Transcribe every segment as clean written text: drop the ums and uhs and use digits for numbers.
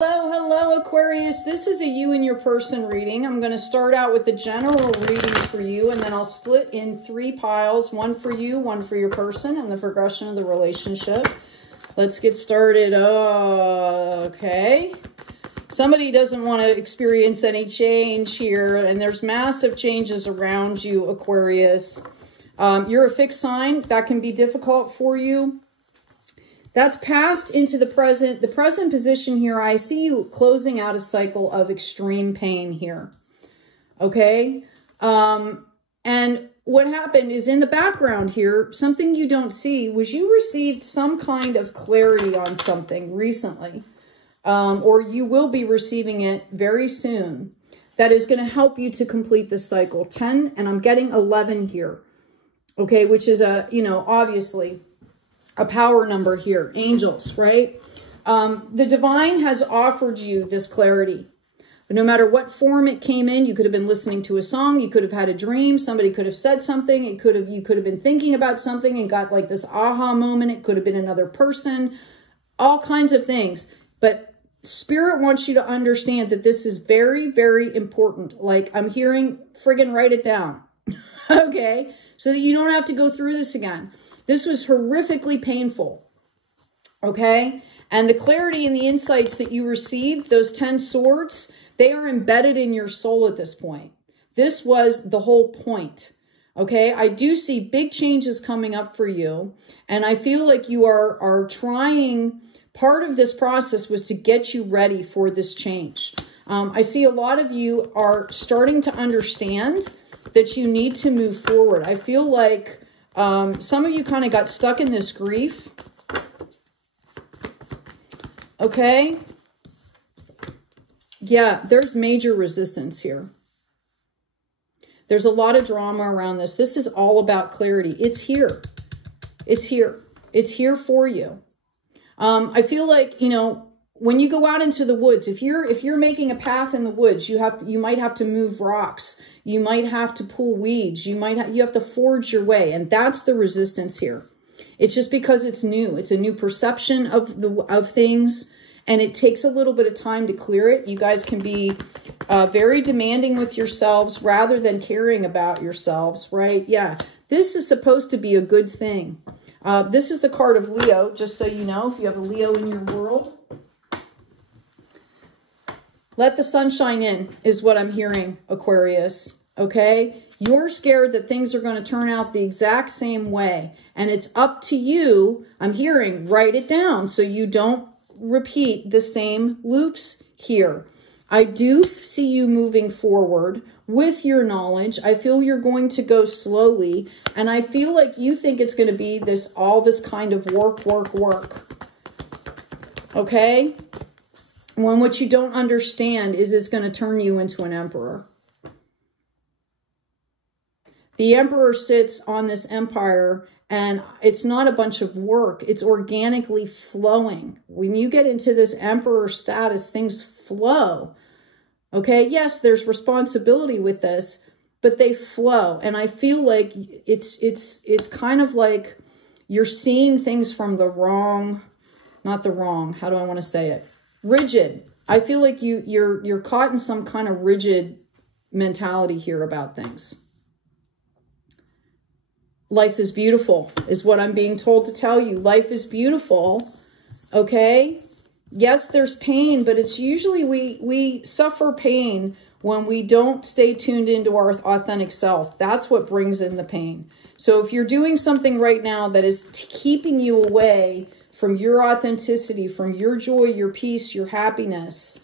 Hello, hello, Aquarius. This is a you and your person reading. I'm going to start out with a general reading for you, and then I'll split in 3 piles, one for you, one for your person, and the progression of the relationship. Let's get started. Okay. Somebody doesn't want to experience any change here, and there's massive changes around you, Aquarius. You're a fixed sign. That can be difficult for you. That's passed into the present. The present position here, I see you closing out a cycle of extreme pain here. Okay? And what happened is in the background here, something you don't see was you received some kind of clarity on something recently. Or you will be receiving it very soon. That is going to help you to complete the cycle. 10, and I'm getting 11 here. Okay, which is obviously a power number here, angels, right? The divine has offered you this clarity. But no matter what form it came in, you could have been listening to a song, you could have had a dream, somebody could have said something, you could have been thinking about something and got like this aha moment, it could have been another person, all kinds of things. But Spirit wants you to understand that this is very, very important. Like I'm hearing, friggin' write it down, okay? So that you don't have to go through this again. This was horrifically painful, okay? And the clarity and the insights that you received, those 10 swords, they are embedded in your soul at this point. This was the whole point, okay? I do see big changes coming up for you, and I feel like you are trying, part of this process was to get you ready for this change. I see a lot of you are starting to understand that you need to move forward. I feel like some of you kind of got stuck in this grief. Okay. Yeah, there's major resistance here. There's a lot of drama around this. This is all about clarity. It's here. It's here. It's here for you. I feel like, when you go out into the woods, if you're making a path in the woods, you might have to move rocks. You might have to pull weeds. You have to forge your way. And that's the resistance here. It's just because it's new. It's a new perception of things. And it takes a little bit of time to clear it. You guys can be very demanding with yourselves rather than caring about yourselves, right? Yeah, this is supposed to be a good thing. This is the card of Leo, just so you know, if you have a Leo in your world. Let the sunshine in is what I'm hearing, Aquarius, okay? You're scared that things are going to turn out the exact same way. And it's up to you, I'm hearing, write it down so you don't repeat the same loops here. I do see you moving forward with your knowledge. I feel you're going to go slowly. And I feel like you think it's going to be all this kind of work. Okay? When what you don't understand is it's going to turn you into an emperor. The emperor sits on this empire, and it's not a bunch of work. It's organically flowing. When you get into this emperor status, things flow. Okay, yes, there's responsibility with this, but they flow. And I feel like it's kind of like you're seeing things from the wrong, not the wrong, how do I want to say it? Rigid. I feel like you're caught in some kind of rigid mentality here about things. Life is beautiful is what I'm being told to tell you. Life is beautiful. Okay? Yes, there's pain, but it's usually we suffer pain when we don't stay tuned into our authentic self. That's what brings in the pain. So if you're doing something right now that is keeping you away from your authenticity, from your joy, your peace, your happiness,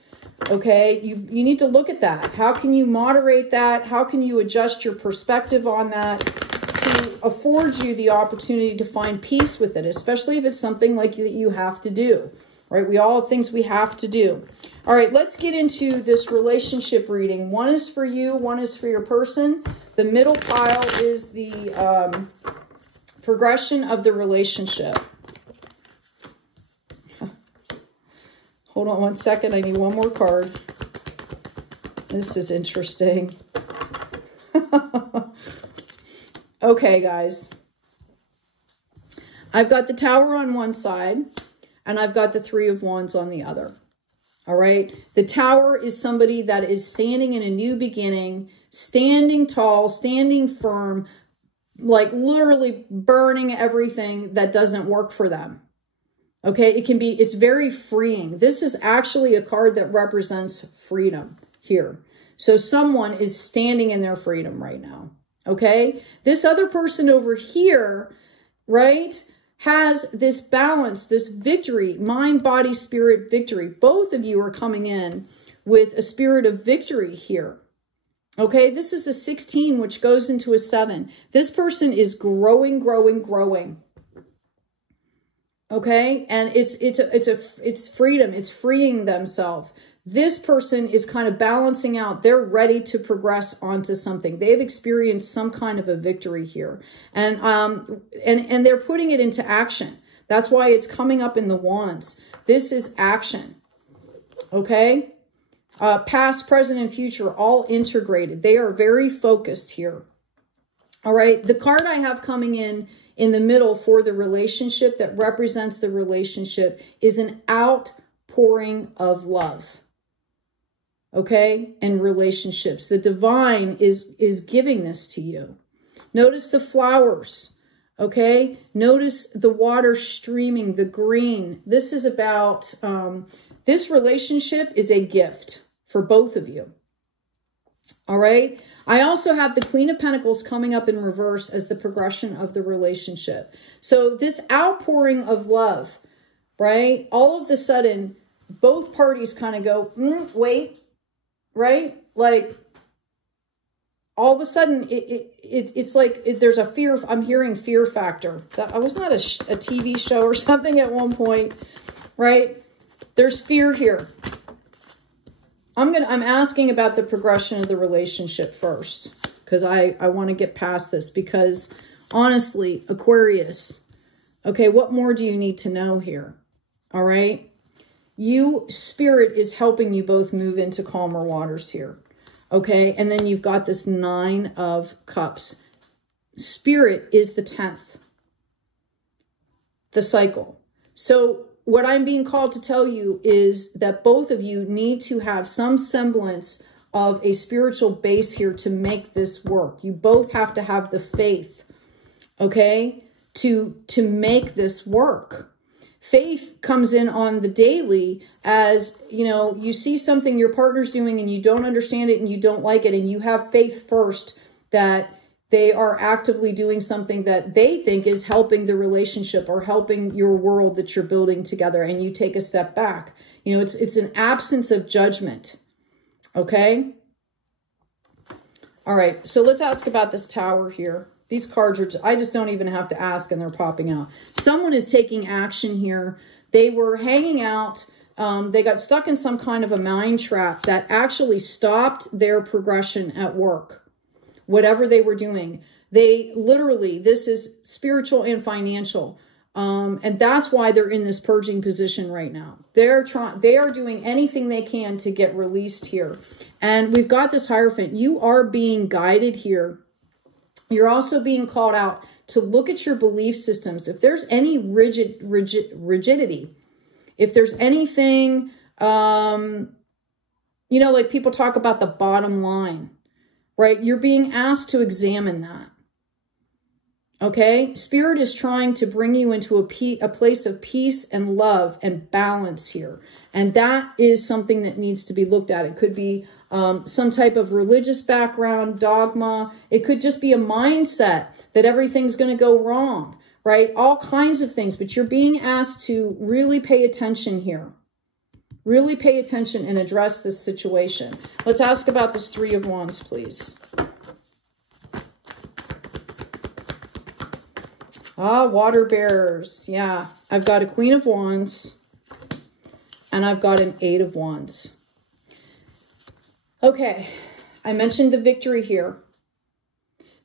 okay, you need to look at that. How can you moderate that? How can you adjust your perspective on that to afford you the opportunity to find peace with it, especially if it's something like that you have to do, right? We all have things we have to do. All right, let's get into this relationship reading. One is for you, one is for your person. The middle pile is the progression of the relationship. Hold on one second. I need one more card. This is interesting. Okay, guys. I've got the Tower on one side, and I've got the Three of Wands on the other. All right. The Tower is somebody that is standing in a new beginning, standing tall, standing firm, like literally burning everything that doesn't work for them. Okay. It's very freeing. This is actually a card that represents freedom here. So someone is standing in their freedom right now. Okay. This other person over here, right, has this balance, this victory, mind, body, spirit, victory. Both of you are coming in with a spirit of victory here. Okay, this is a 16, which goes into a 7. This person is growing, growing, growing. Okay, and it's freedom. It's freeing themselves. This person is kind of balancing out. They're ready to progress onto something. They've experienced some kind of a victory here. And they're putting it into action. That's why it's coming up in the Wands. This is action. Okay? Past, present, and future, all integrated. They are very focused here. All right? The card I have coming in the middle for the relationship that represents the relationship is an outpouring of love. Okay, and relationships. The divine is giving this to you. Notice the flowers, okay? Notice the water streaming, the green. This is about, this relationship is a gift for both of you. All right? I also have the Queen of Pentacles coming up in reverse as the progression of the relationship. So this outpouring of love, right? All of a sudden, both parties kind of go, wait. Right? Like, all of a sudden, it's like there's a fear. I'm hearing fear factor. I was not a TV show or something at one point, right? There's fear here. I'm asking about the progression of the relationship first, because I want to get past this, because honestly, Aquarius, okay, what more do you need to know here? All right? Spirit is helping you both move into calmer waters here. Okay. And then you've got this 9 of Cups. Spirit is the 10th. The cycle. So what I'm being called to tell you is that both of you need to have some semblance of a spiritual base here to make this work. You both have to have the faith, okay, to make this work. Faith comes in on the daily as, you know, you see something your partner's doing and you don't understand it and you don't like it, and you have faith first that they are actively doing something that they think is helping the relationship or helping your world that you're building together, and you take a step back. You know, it's an absence of judgment. Okay? All right, so let's ask about this Tower here. These cards are, I just don't even have to ask and they're popping out. Someone is taking action here. They were hanging out. They got stuck in some kind of a mind trap that actually stopped their progression at work. Whatever they were doing. They literally, this is spiritual and financial. And that's why they're in this purging position right now. They are doing anything they can to get released here. And we've got this Hierophant. You are being guided here. You're also being called out to look at your belief systems. If there's any rigidity, if there's anything, you know, like people talk about the bottom line, right? You're being asked to examine that. Okay? Spirit is trying to bring you into a place of peace and love and balance here. And that is something that needs to be looked at. It could be some type of religious background, dogma. It could just be a mindset that everything's going to go wrong, right? All kinds of things. But you're being asked to really pay attention here. Really pay attention and address this situation. Let's ask about this 3 of Wands, please. Ah, water bearers. Yeah, I've got a Queen of Wands and I've got an 8 of Wands. Okay, I mentioned the victory here.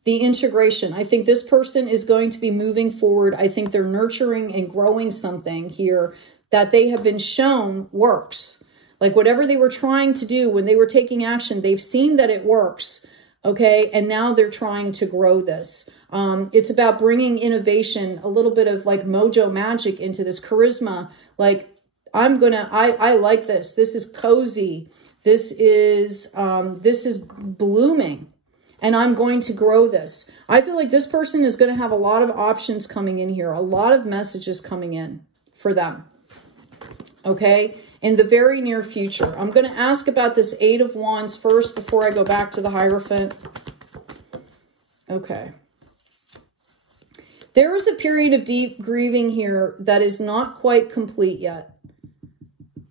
The integration. I think this person is going to be moving forward. I think they're nurturing and growing something here that they have been shown works. Like whatever they were trying to do when they were taking action, they've seen that it works. Okay, and now they're trying to grow this. It's about bringing innovation, a little bit of like mojo magic into this charisma. Like I like this. This is cozy. This is blooming. And I'm going to grow this. I feel like this person is going to have a lot of options coming in here. A lot of messages coming in for them. Okay? In the very near future. I'm going to ask about this 8 of Wands first before I go back to the Hierophant. Okay. There is a period of deep grieving here that is not quite complete yet.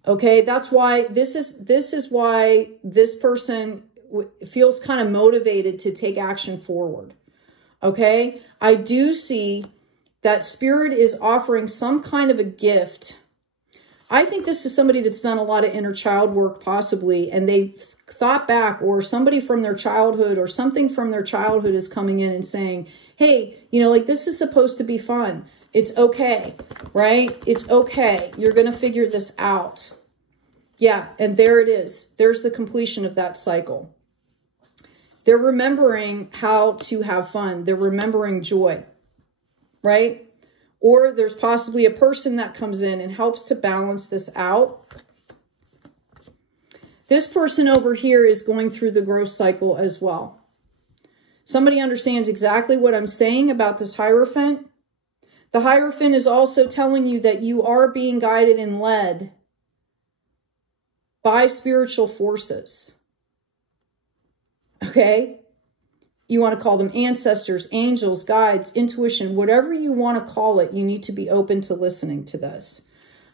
Okay? That's why this is why this person feels kind of motivated to take action forward. Okay? I do see that Spirit is offering some kind of a gift. I think this is somebody that's done a lot of inner child work possibly, and they thought back, or somebody from their childhood or something from their childhood is coming in and saying, hey, you know, like this is supposed to be fun. It's okay, right? It's okay. You're going to figure this out. Yeah, and there it is. There's the completion of that cycle. They're remembering how to have fun. They're remembering joy, right? Or there's possibly a person that comes in and helps to balance this out. This person over here is going through the growth cycle as well. Somebody understands exactly what I'm saying about this Hierophant. The Hierophant is also telling you that you are being guided and led by spiritual forces. Okay? You want to call them ancestors, angels, guides, intuition, whatever you want to call it, you need to be open to listening to this.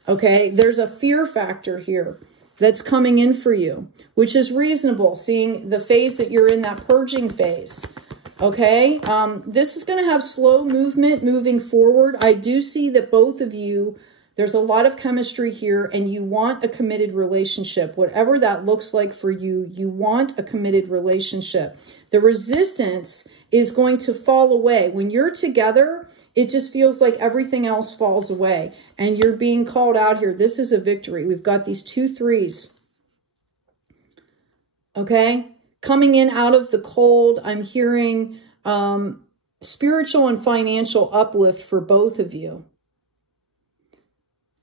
Okay? There's a fear factor here that's coming in for you, which is reasonable, seeing the phase that you're in, that purging phase. Okay? This is going to have slow movement moving forward. I do see that both of you, there's a lot of chemistry here, and you want a committed relationship. Whatever that looks like for you, you want a committed relationship. The resistance is going to fall away. When you're together, it just feels like everything else falls away. And you're being called out here. This is a victory. We've got these 2 3s. Okay? Coming in out of the cold, I'm hearing spiritual and financial uplift for both of you.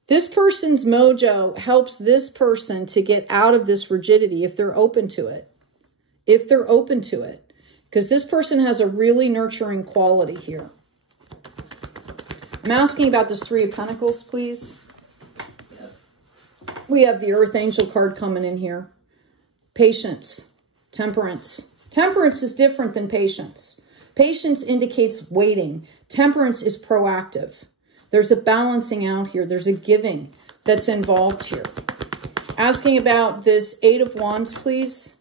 This person's mojo helps this person to get out of this rigidity if they're open to it. If they're open to it. Because this person has a really nurturing quality here. I'm asking about this 3 of Pentacles, please. We have the Earth Angel card coming in here. Patience. Temperance. Temperance is different than patience. Patience indicates waiting. Temperance is proactive. There's a balancing out here. There's a giving that's involved here. Asking about this 8 of Wands, please.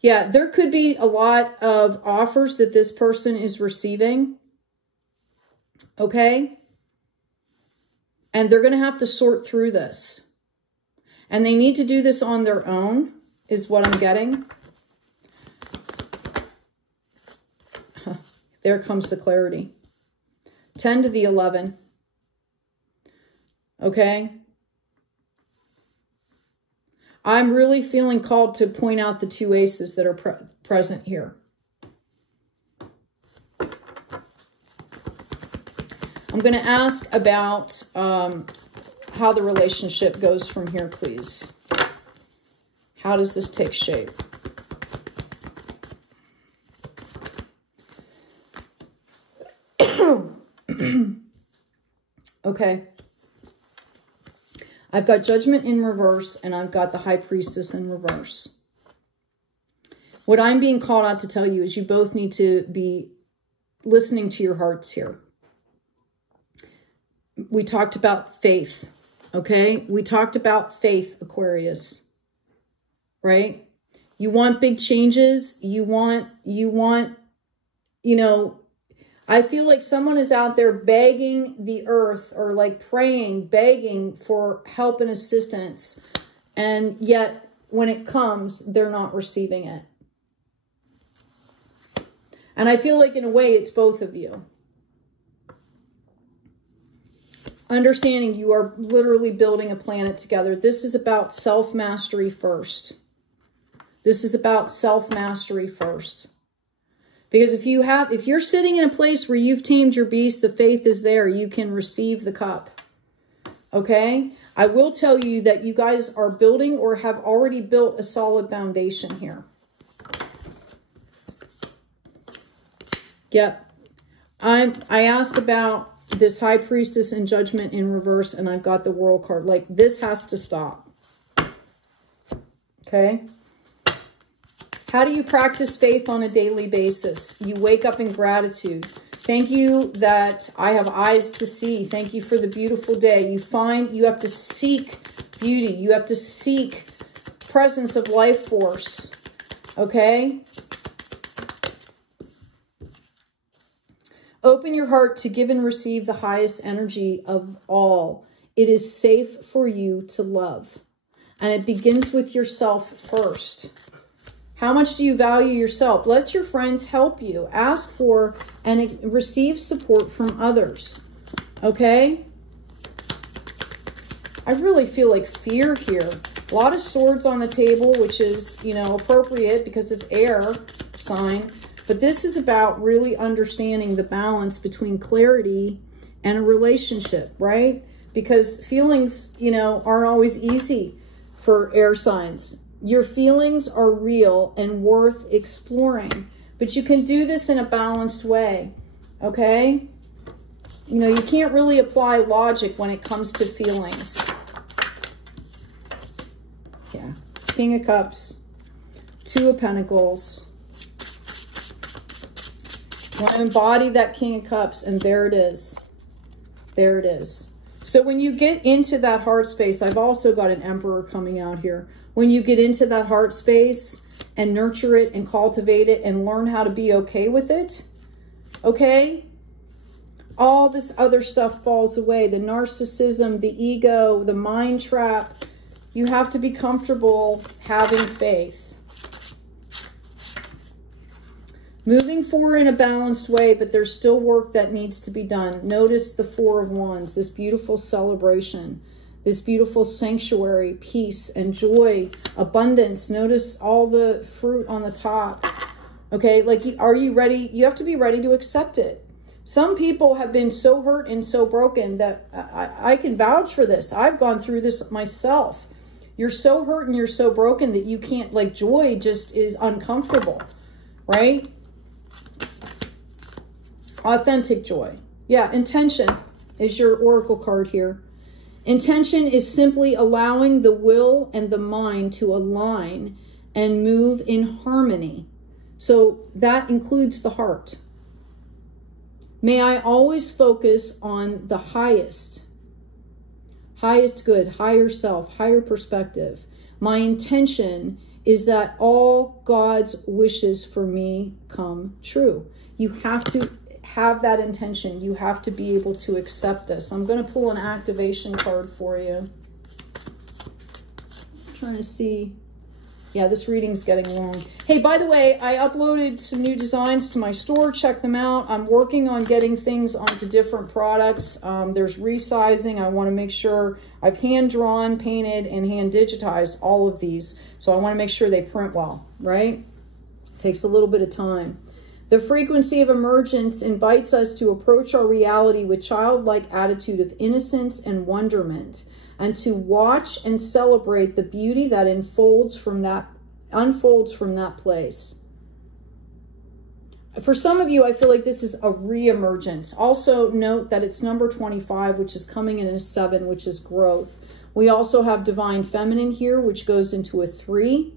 Yeah, there could be a lot of offers that this person is receiving. Okay? And they're going to have to sort through this. And they need to do this on their own, is what I'm getting. There comes the clarity. 10 to the 11. Okay? I'm really feeling called to point out the 2 aces that are present here. I'm going to ask about how the relationship goes from here, please. How does this take shape? Okay. I've got Judgment in reverse, and I've got the High Priestess in reverse. What I'm being called out to tell you is you both need to be listening to your hearts here. We talked about faith, okay? We talked about faith, Aquarius, right? You want big changes. You want, you know, I feel like someone is out there begging the earth, or like praying, begging for help and assistance. And yet when it comes, they're not receiving it. And I feel like in a way it's both of you. Understanding you are literally building a planet together. This is about self-mastery first. This is about self-mastery first. Because if you're sitting in a place where you've tamed your beast, the faith is there. You can receive the cup. Okay? I will tell you that you guys are building or have already built a solid foundation here. Yep. I asked about this High Priestess and Judgment in reverse, and I've got the World card. Like, this has to stop. Okay? How do you practice faith on a daily basis? You wake up in gratitude. Thank you that I have eyes to see. Thank you for the beautiful day. You have to seek beauty. You have to seek presence of life force. Okay? Open your heart to give and receive the highest energy of all. It is safe for you to love. And it begins with yourself first. How much do you value yourself? Let your friends help you. Ask for and receive support from others. Okay? I really feel like fear here. A lot of swords on the table, which is, you know, appropriate because it's air sign. But this is about really understanding the balance between clarity and a relationship, right? Because feelings, you know, aren't always easy for air signs. Your feelings are real and worth exploring. But you can do this in a balanced way, okay? You know, you can't really apply logic when it comes to feelings. Yeah. King of Cups, Two of Pentacles. I want to embody that King of Cups, and there it is. There it is. So when you get into that heart space, I've also got an Emperor coming out here. When you get into that heart space and nurture it and cultivate it and learn how to be okay with it, okay? All this other stuff falls away. The narcissism, the ego, the mind trap. You have to be comfortable having faith. Moving forward in a balanced way, but there's still work that needs to be done. Notice the Four of Wands, this beautiful celebration, this beautiful sanctuary, peace and joy, abundance. Notice all the fruit on the top. Okay, like, are you ready? You have to be ready to accept it. Some people have been so hurt and so broken that I can vouch for this. I've gone through this myself. You're so hurt and you're so broken that you can't, like, joy just is uncomfortable, right? Authentic joy. Yeah, intention is your oracle card here. Intention is simply allowing the will and the mind to align and move in harmony. So that includes the heart. May I always focus on the highest good, higher self, higher perspective. My intention is that all God's wishes for me come true. You have to have that intention. You have to be able to accept this. I'm going to pull an activation card for you. I'm trying to see. Yeah, this reading's getting long. Hey, by the way, I uploaded some new designs to my store. Check them out. I'm working on getting things onto different products. There's resizing. I want to make sure I've hand-drawn, painted, and hand-digitized all of these. So I want to make sure they print well, right? Takes a little bit of time. The frequency of emergence invites us to approach our reality with childlike attitude of innocence and wonderment, and to watch and celebrate the beauty that unfolds from that place. For some of you, I feel like this is a re-emergence. Also note that it's number 25, which is coming in a 7, which is growth. We also have divine feminine here, which goes into a 3.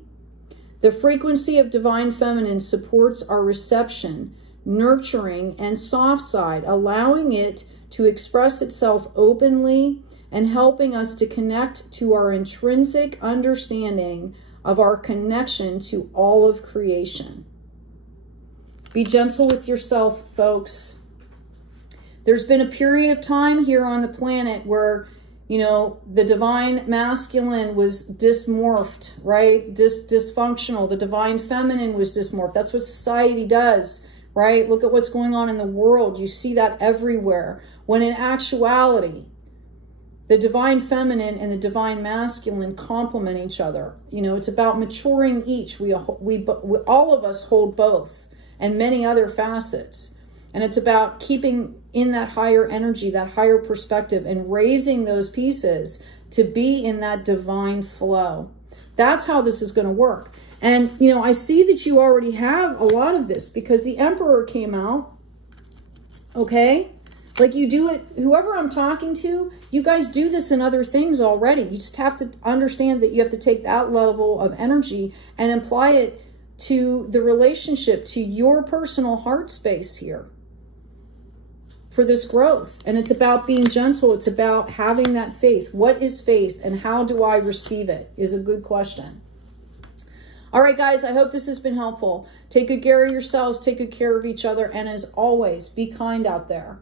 The frequency of divine feminine supports our reception, nurturing, and soft side, allowing it to express itself openly and helping us to connect to our intrinsic understanding of our connection to all of creation. Be gentle with yourself, folks. There's been a period of time here on the planet where, you know, the divine masculine was dysmorphed, right? Dysfunctional. The divine feminine was dysmorphed. That's what society does, right? Look at what's going on in the world. You see that everywhere. When in actuality, the divine feminine and the divine masculine complement each other. You know, it's about maturing each. We all of us hold both and many other facets. And it's about keeping in that higher energy, that higher perspective, and raising those pieces to be in that divine flow. That's how this is going to work. And, you know, I see that you already have a lot of this because the Emperor came out, okay? Like you do it, whoever I'm talking to, you guys do this in other things already. You just have to understand that you have to take that level of energy and apply it to the relationship, to your personal heart space here for this growth. And it's about being gentle. It's about having that faith. What is faith and how do I receive it is a good question. All right, guys, I hope this has been helpful. Take good care of yourselves. Take good care of each other. And as always, be kind out there.